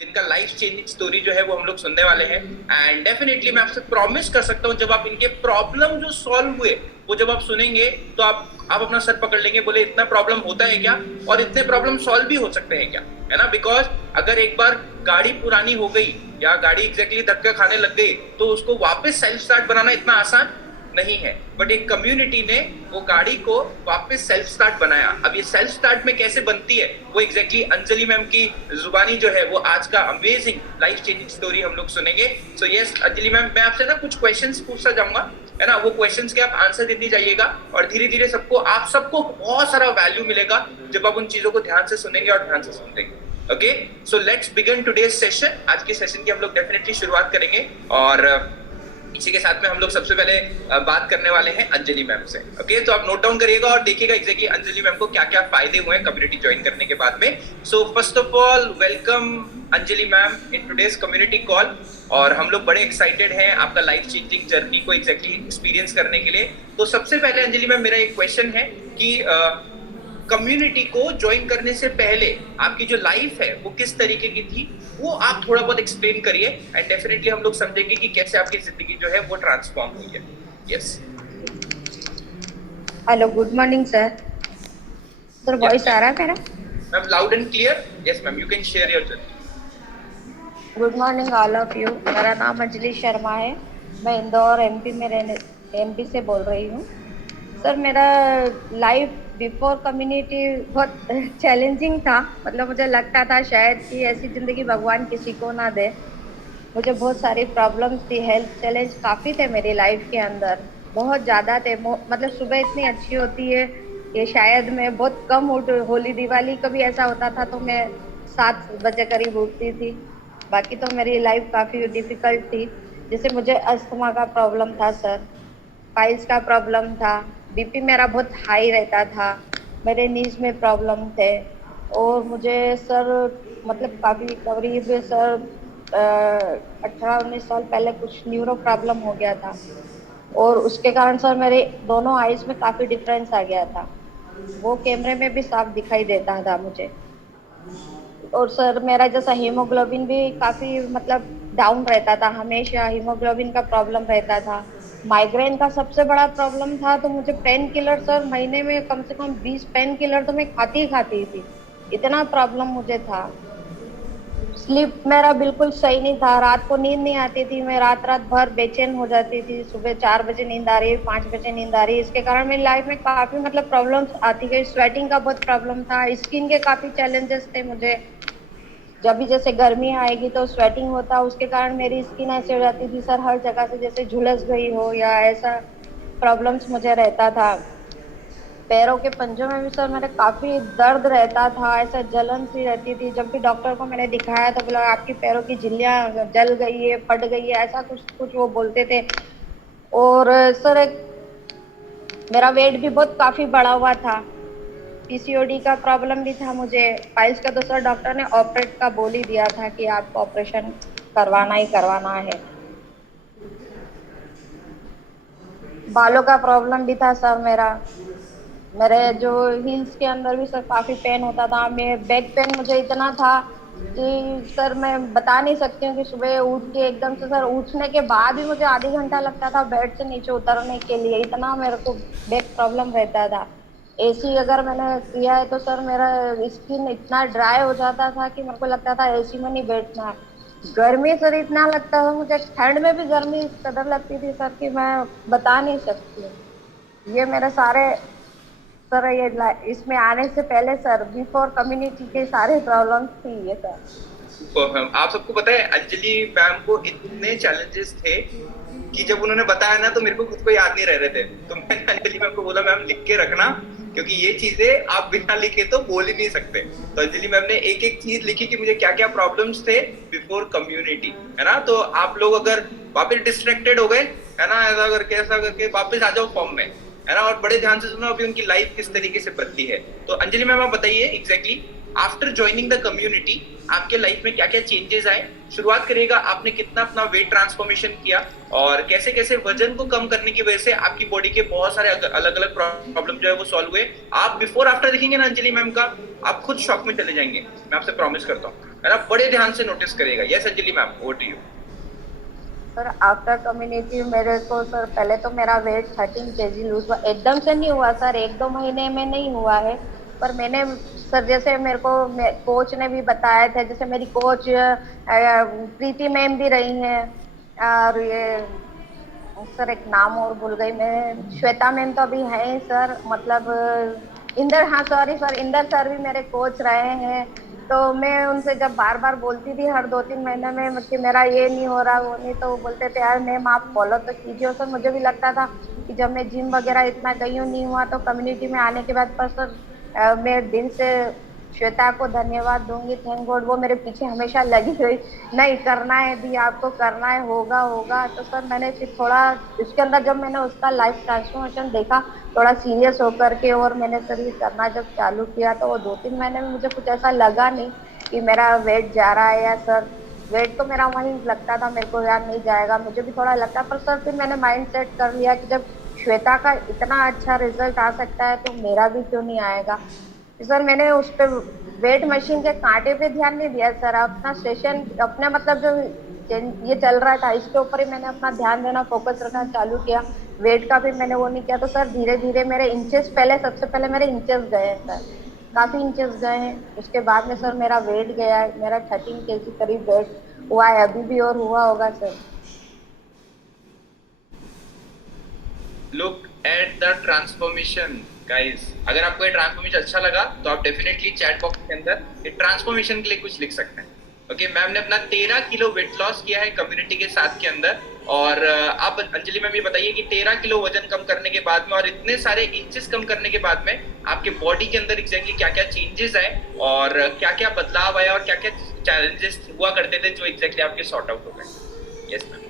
जिनका life changing story जो है वो हम लोग सुनने वाले हैं। एंड डेफिनेटली मैं आपसे प्रॉमिस कर सकता हूँ, जब आप इनके प्रॉब्लम जो सॉल्व हुए वो जब आप सुनेंगे तो आप अपना सर पकड़ लेंगे, बोले इतना प्रॉब्लम होता है क्या, और इतने प्रॉब्लम सॉल्व भी हो सकते हैं क्या, है ना। बिकॉज अगर एक बार गाड़ी पुरानी हो गई या गाड़ी एग्जैक्टली धक्का खाने लग गई तो उसको वापस सेल्फ स्टार्ट बनाना इतना आसान नहीं है। बट एक कम्युनिटी ने वो गाड़ी को वापस सेल्फ स्टार्ट बनाया। अब ये सेल्फ स्टार्ट में कैसे बनती है वो एग्जैक्टली अंजलि मैम की जुबानी जो है वो आज का अमेजिंग लाइफ चेंजिंग स्टोरी हम लोग सुनेंगे। सो यस अंजलि मैम, मैं आपसे ना कुछ क्वेश्चंस पूछता जाऊंगा, है ना। वो क्वेश्चंस के आप आंसर देती जाइएगा और धीरे धीरे आप सबको बहुत सारा वैल्यू मिलेगा जब आप उन चीजों को ध्यान से सुनेंगे और ध्यान से सुनेंगे। Okay, so let's begin today's session. आज के सेशन की हम लोग डेफिनेटली शुरुआत करेंगे और इसी के साथ में हम लोग सबसे पहले बात करने वाले हैं अंजलि मैम से। ओके, तो आप नोट डाउन करिएगा और देखिएगा एग्जैक्टली अंजलि मैम को क्या क्या फायदे हुए हैं कम्युनिटी ज्वाइन करने के बाद में। So first of all welcome Anjali ma'am in today's community call. और हम लोग बड़े एक्साइटेड हैं आपका लाइफ चेंजिंग जर्नी को एग्जैक्टली एक्सपीरियंस करने के लिए। तो सबसे पहले अंजलि मैम मेरा एक क्वेश्चन है कि कम्युनिटी को ज्वाइन करने से पहले आपकी जो लाइफ है वो किस तरीके की थी, वो आप थोड़ा बहुत एक्सप्लेन करिए एंड डेफिनेटली हम लोग समझेंगे कि कैसे आपकी जिंदगी जो है वो ट्रांसफॉर्म हुई है। Yes. Hello, good morning sir. Sir voice आ रहा है मेरा? Ma'am loud and clear. Yes ma'am, you can share your journey. Good morning all of you. मेरा नाम अंजलि शर्मा है। मैं इंदौर एमपी से बोल रही हूँ। सर मेरा लाइफ बिफोर कम्युनिटी बहुत चैलेंजिंग था। मतलब मुझे लगता था शायद कि ऐसी ज़िंदगी भगवान किसी को ना दे। मुझे बहुत सारी प्रॉब्लम्स थी, हेल्थ चैलेंज काफ़ी थे मेरी लाइफ के अंदर, बहुत ज़्यादा थे। मतलब सुबह इतनी अच्छी होती है कि शायद मैं बहुत कम उठ, होली दिवाली कभी ऐसा होता था तो मैं 7 बजे करीब उठती थी। बाकी तो मेरी लाइफ काफ़ी डिफ़िकल्ट थी। जैसे मुझे अस्थमा का प्रॉब्लम था सर, पाइल्स का प्रॉब्लम था, बीपी मेरा बहुत हाई रहता था, मेरे नीज में प्रॉब्लम थे। और मुझे सर मतलब काफ़ी करीब सर 18-19 साल पहले कुछ न्यूरो प्रॉब्लम हो गया था और उसके कारण सर मेरे दोनों आइज़ में काफ़ी डिफरेंस आ गया था। वो कैमरे में भी साफ दिखाई देता था मुझे। और सर मेरा जैसा हीमोग्लोबिन भी काफ़ी मतलब डाउन रहता था, हमेशा हीमोग्लोबिन का प्रॉब्लम रहता था। माइग्रेन का सबसे बड़ा प्रॉब्लम था, तो मुझे पेन किलर सर महीने में कम से कम 20 पेन किलर तो मैं खाती ही खाती थी, इतना प्रॉब्लम मुझे था। स्लीप मेरा बिल्कुल सही नहीं था, रात को नींद नहीं आती थी, मैं रात भर बेचैन हो जाती थी। सुबह 4 बजे नींद आ रही है, 5 बजे नींद आ रही है। इसके कारण मेरी लाइफ में काफ़ी मतलब प्रॉब्लम्स आती गई। स्वेटिंग का बहुत प्रॉब्लम था, स्किन के काफ़ी चैलेंजेस थे मुझे। जब भी जैसे गर्मी आएगी तो स्वेटिंग होता, उसके कारण मेरी स्किन ऐसे हो जाती थी सर, हर जगह से जैसे झुलस गई हो या ऐसा प्रॉब्लम्स मुझे रहता था। पैरों के पंजों में भी सर मेरे काफ़ी दर्द रहता था, ऐसा जलन सी रहती थी। जब भी डॉक्टर को मैंने दिखाया तो बोला आपकी पैरों की झिल्लियाँ जल गई है, फट गई है, ऐसा कुछ कुछ वो बोलते थे। और सर एक मेरा वेट भी बहुत काफ़ी बढ़ा हुआ था, पीसीओडी का प्रॉब्लम भी था मुझे। पाइल्स का तो सर डॉक्टर ने ऑपरेट का बोल ही दिया था कि आपको ऑपरेशन करवाना ही करवाना है। बालों का प्रॉब्लम भी था सर मेरे जो हील्स के अंदर भी सर काफ़ी पेन होता था। मैं बैक पेन मुझे इतना था कि सर मैं बता नहीं सकती हूँ कि सुबह उठ के एकदम से सर उठने के बाद भी मुझे आधी घंटा लगता था बेड से नीचे उतरने के लिए, इतना मेरे को बैक प्रॉब्लम रहता था। एसी अगर मैंने किया है तो सर मेरा स्किन इतना ड्राई हो जाता था कि मेरे को लगता था एसी में नहीं बैठना है। गर्मी सर इतना लगता था मुझे, ठंड में भी गर्मी इस कदर लगती थी सर कि मैं बता नहीं सकती। ये मेरे सारे सर ये इसमें आने से पहले सर बिफोर कम्युनिटी के सारे प्रॉब्लम्स थी ये सर। आप सबको पता है अंजलि मैम को इतने चैलेंजेस थे कि जब उन्होंने बताया ना तो मेरे को खुद को याद नहीं रह रहे थे। तो मैंने अंजलि मैम को बोला मैम लिख के रखना, क्योंकि ये चीजें आप बिना लिखे तो बोल ही नहीं सकते। तो अंजलि मैम ने एक एक चीज लिखी कि मुझे क्या क्या प्रॉब्लम्स थे बिफोर कम्युनिटी, है ना। तो आप लोग अगर वापस डिस्ट्रैक्टेड हो गए, है ना, ऐसा करके वापस आ जाओ फॉर्म में, है ना, और बड़े ध्यान से सुनो अभी उनकी लाइफ किस तरीके से बदली है। तो अंजलि मैम आप बताइए exactly after joining the community आपके लाइफ में क्या क्या चेंजेस आए। शुरुआत करिएगा, आपने कितना अपना वेट ट्रांसफॉर्मेशन किया और कैसे कैसे वजन को कम करने की वजह से आपकी बॉडी के बहुत सारे अलग अलग प्रॉब्लम जो है वो सॉल्व हुए। आप बिफोर आफ्टर देखेंगे ना अंजलि मैम का, आप खुद शॉक में चले जाएंगे, मैं आपसे प्रॉमिस करता हूँ। है ना, बड़े ध्यान से नोटिस करिएगा। Yes Anjali ma'am, over to you. Sir after community मेरे को सर पहले तो मेरा वेट 13 kg लूज हुआ, एकदम से नहीं हुआ सर, 1-2 महीने में नहीं हुआ है। पर मैंने सर जैसे मेरे को कोच ने भी बताया था, जैसे मेरी कोच प्रीति मैम भी रही हैं, और ये सर एक नाम और भूल गई मैं, श्वेता मैम तो अभी है ही सर, मतलब इंदर, हाँ सॉरी सर, इंदर सर भी मेरे कोच रहे हैं। तो मैं उनसे जब बार बार बोलती थी हर 2-3 महीने में कि मेरा ये नहीं हो रहा वो नहीं, तो वो बोलते थे यार मैम आप फॉलो तो कीजिए। सर मुझे भी लगता था कि जब मैं जिम वगैरह इतना गई हूँ नहीं हुआ, तो कम्युनिटी में आने के बाद पर सर मैं दिल से श्वेता को धन्यवाद दूंगी, थैंक गॉड, वो मेरे पीछे हमेशा लगी हुई, नहीं करना है दी, आपको करना है, होगा होगा। तो सर मैंने फिर थोड़ा इसके अंदर जब मैंने उसका लाइफ ट्रांसफॉर्मेशन देखा थोड़ा सीरियस होकर के, और मैंने सर ये करना जब चालू किया, तो वो 2-3 महीने में मुझे कुछ ऐसा लगा नहीं कि मेरा वेट जा रहा है, या सर वेट तो मेरा वहीं लगता था मेरे को यार नहीं जाएगा, मुझे भी थोड़ा लगता। पर सर फिर मैंने माइंड सेट कर लिया कि जब श्वेता का इतना अच्छा रिजल्ट आ सकता है तो मेरा भी क्यों नहीं आएगा। सर मैंने उस पे वेट मशीन के कांटे पे ध्यान नहीं दिया सर, अपना सेशन अपने मतलब जो ये चल रहा था इसके ऊपर ही मैंने अपना ध्यान देना, फोकस रखना चालू किया। वेट का भी मैंने वो नहीं किया, तो सर धीरे धीरे मेरे इंचेस, पहले सबसे पहले मेरे इंचेस गए हैं सर, काफी इंचेस गए हैं। उसके बाद में सर मेरा वेट गया है, मेरा 13 kg करीब वेट हुआ है अभी भी, और हुआ होगा sir. Look at the transformation guys. अगर आपको ये ट्रांसफॉर्मेशन अच्छा लगा तो आप डेफिनेटली चैट बॉक्स के अंदर ये ट्रांसफॉर्मेशन के लिए कुछ लिख सकते हैं। ओके, मैम ने अपना 13 किलो वेट लॉस किया है कम्युनिटी के साथ के अंदर। और आप अंजलि मैम ये बताइए कि 13 किलो वजन कम करने के बाद में और इतने सारे इंचेस कम करने के बाद में आपके बॉडी के अंदर एग्जैक्टली क्या क्या चेंजेस आए और क्या क्या बदलाव आया और क्या क्या चैलेंजेस हुआ करते थे जो एग्जैक्टली आपके सॉर्ट आउट हो गए। Yes ma'am.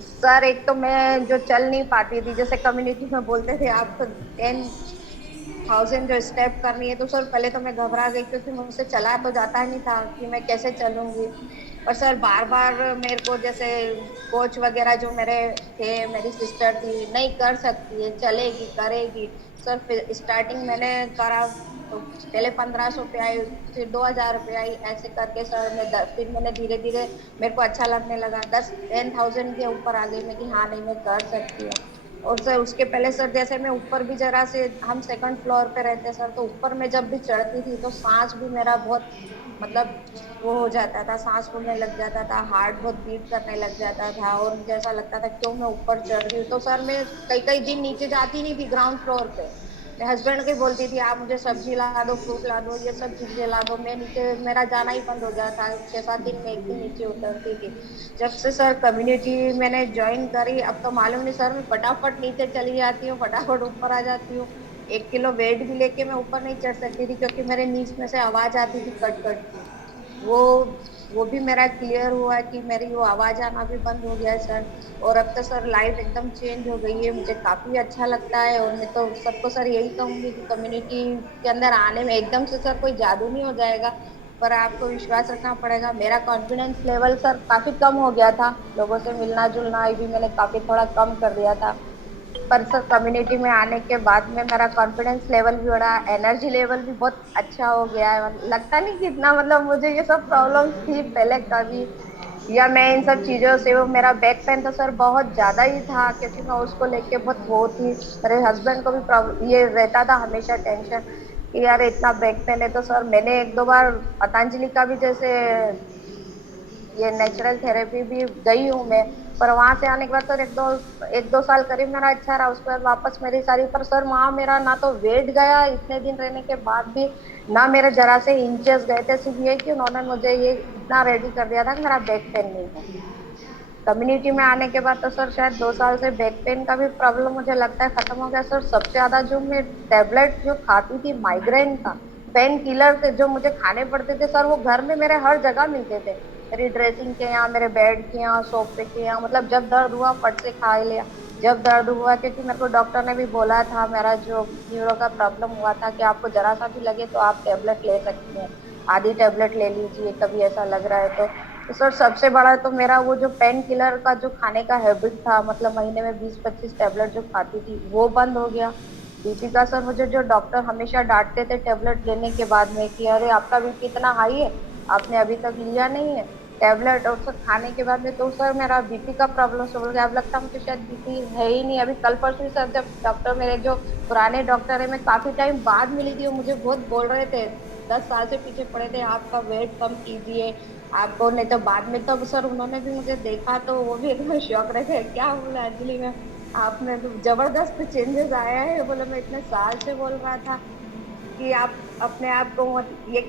सर एक तो मैं जो चल नहीं पाती थी, जैसे कम्युनिटी में बोलते थे आपको 10,000 जो स्टेप करनी है, तो सर पहले तो मैं घबरा गई क्योंकि मुझसे चला तो जाता ही नहीं था कि मैं कैसे चलूंगी। और सर बार बार मेरे को जैसे कोच वगैरह जो मेरे थे, मेरी सिस्टर थी, नहीं कर सकती है, चलेगी करेगी। सर फिर स्टार्टिंग मैंने करा तो पहले 1500 पे आई, फिर 2000 रुपये आई, ऐसे करके सर मैं फिर मैंने धीरे धीरे मेरे को अच्छा लगने लगा, 10,000 के ऊपर आ गई मैं कि हाँ नहीं मैं कर सकती हूँ। और सर उसके पहले सर जैसे मैं ऊपर भी जरा से, हम 2nd फ्लोर पे रहते सर, तो ऊपर में जब भी चढ़ती थी तो सांस भी मेरा बहुत मतलब वो हो जाता था, सांस फूलने लग जाता था, हार्ट बहुत बीट करने लग जाता था, और मुझे ऐसा लगता था क्यों मैं ऊपर चढ़ रही हूँ। तो सर मैं कई कई दिन नीचे जाती नहीं थी ग्राउंड फ्लोर पे, मैं हस्बैंड को बोलती थी आप मुझे सब्जी ला दो, फ्रूट ला दो, ये सब चीजें ला दो, मैं नीचे मेरा जाना ही बंद हो जाता, 6-7 दिन में एक दिन नीचे उतरती थी। जब से सर कम्युनिटी मैंने ज्वाइन करी, अब तो मालूम नहीं सर, मैं फटाफट नीचे चली जाती हूँ, फटाफट ऊपर आ जाती हूँ। 1 किलो वेट भी लेके मैं ऊपर नहीं चढ़ सकती थी क्योंकि मेरे नीज में से आवाज आती थी कट कट की। वो भी मेरा क्लियर हुआ कि मेरी वो आवाज आना भी बंद हो गया सर। और अब तो सर लाइफ एकदम चेंज हो गई है, मुझे काफी अच्छा लगता है। और मैं तो सबको सर यही कहूंगी कि कम्युनिटी के अंदर आने में एकदम से सर कोई जादू नहीं हो जाएगा, पर आपको विश्वास रखना पड़ेगा। मेरा कॉन्फिडेंस लेवल सर काफी कम हो गया था, लोगों से मिलना जुलना भी मैंने काफी थोड़ा कम कर दिया था, पर सर कम्युनिटी में आने के बाद में मेरा कॉन्फिडेंस लेवल भी बढ़ा, एनर्जी लेवल भी बहुत अच्छा हो गया है। लगता नहीं कि इतना मतलब मुझे ये सब प्रॉब्लम्स थी पहले कभी, या मैं इन सब चीज़ों से, वो मेरा बैक पेन तो सर बहुत ज़्यादा ही था क्योंकि मैं उसको लेके बहुत वो थी। मेरे हस्बैंड को भी प्रॉब्लम ये रहता था हमेशा टेंशन कि यार इतना बैक पेन है। तो सर मैंने 1-2 बार पतंजलि का भी जैसे ये नेचुरल थेरेपी भी गई हूँ मैं, पर वहां से आने के बाद सर 1-2 साल करीब मेरा अच्छा रहा, उसके बाद वापस मेरी सारी, पर सर वहाँ मेरा ना तो वेट गया इतने दिन रहने के बाद भी, ना मेरे जरा से इंचेस गए थे, सिर्फ ये कि उन्होंने मुझे ये इतना रेडी कर दिया था कि मेरा बैक पेन नहीं है। कम्युनिटी में आने के बाद तो सर शायद 2 साल से बैक पेन का भी प्रॉब्लम मुझे लगता है खत्म हो गया सर। सबसे ज्यादा जो मैं टैबलेट जो खाती थी माइग्रेन का, पेन किलर जो मुझे खाने पड़ते थे सर, वो घर में मेरे हर जगह मिलते थे, मेरी ड्रेसिंग के यहाँ, मेरे बेड के यहाँ, सोफे के यहाँ, मतलब जब दर्द हुआ फट से खा लिया। जब दर्द हुआ, क्योंकि मेरे को डॉक्टर ने भी बोला था, मेरा जो न्यूरो का प्रॉब्लम हुआ था कि आपको जरा सा भी लगे तो आप टैबलेट ले सकती हैं, आधी टैबलेट ले लीजिए कभी ऐसा लग रहा है तो सर सबसे बड़ा तो मेरा वो जो पेन किलर का जो खाने का हैबिट था, मतलब महीने में 20-25 टैबलेट जो खाती थी, वो बंद हो गया। बीपी का सर मुझे जो डॉक्टर हमेशा डांटते थे टैबलेट लेने के बाद में कि अरे आपका बीपी इतना हाई है, आपने अभी तक लिया नहीं है टैबलेट? और सर खाने के बाद में तो सर मेरा बीपी का प्रॉब्लम शुरू हो गया। अब लगता है मुझे शायद बीपी है ही नहीं। अभी कल परसों ही सर जब डॉक्टर, मेरे जो पुराने डॉक्टर है, मैं काफी टाइम बाद मिली थी, वो मुझे बहुत बोल रहे थे, 10 साल से पीछे पड़े थे, आपका वेट कम कीजिए आपको, नहीं तो बाद में। तब सर उन्होंने भी मुझे देखा तो वो भी एकदम शौक रहे थे, क्या बोला अंजलि में आप में तो जबरदस्त चेंजेस आया है। बोले मैं इतने साल से बोल रहा था कि आप अपने आप को ये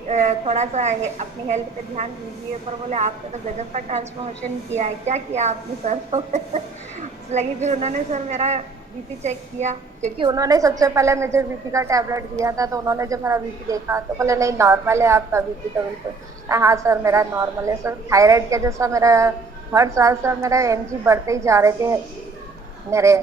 थोड़ा सा अपनी हेल्थ पे ध्यान दीजिए, पर बोले आपने तो गजब का ट्रांसफॉर्मेशन किया है, क्या किया आपने सर? तो लगी। फिर उन्होंने सर मेरा बीपी चेक किया, क्योंकि उन्होंने सबसे पहले मुझे बीपी का टैबलेट दिया था, तो उन्होंने जब मेरा बीपी देखा तो बोले नहीं नॉर्मल है आपका बीपी। तो बिल्कुल हाँ सर मेरा नॉर्मल है सर। थायराइड के जैसा मेरा हर साल सर मेरा एमजी बढ़ते ही जा रहे थे मेरे।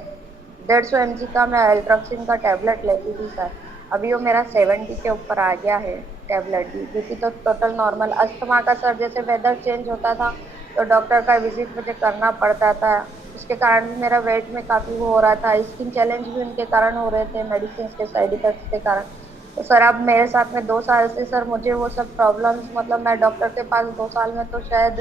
150 mg का मैं अल्ट्रोक्सिन का टैबलेट लेती थी सर, अभी वो मेरा 70 के ऊपर आ गया है टैबलेट भी। बीपी तो टोटल नॉर्मल। अस्थमा का सर जैसे वेदर चेंज होता था तो डॉक्टर का विजिट मुझे करना पड़ता था, उसके कारण भी मेरा वेट में काफ़ी वो हो रहा था। स्किन चैलेंज भी उनके कारण हो रहे थे, मेडिसिन के साइड इफेक्ट्स के कारण। तो सर अब मेरे साथ में 2 साल से सर मुझे वो सब प्रॉब्लम्स, मतलब मैं डॉक्टर के पास 2 साल में तो शायद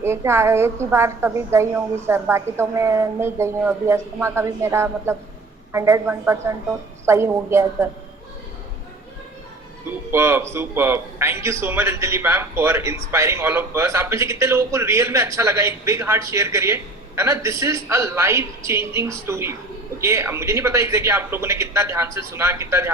एक ही बार कभी गई होंगी सर, बाकी तो मैं नहीं गई हूँ। अभी अस्थमा का भी मेरा मतलब 101% तो सही हो गया है sir. Super super, thank you so much Anjali ma'am for inspiring all of us. आप में से कितने लोगों को रियल में अच्छा लगा, एक बिग हार्ट शेयर करिए, है ना। This is a life changing story. Okay, मुझे नहीं पता एग्जैक्टली आप लोगों ने कितना ध्यान से सुना, कितना ध्यान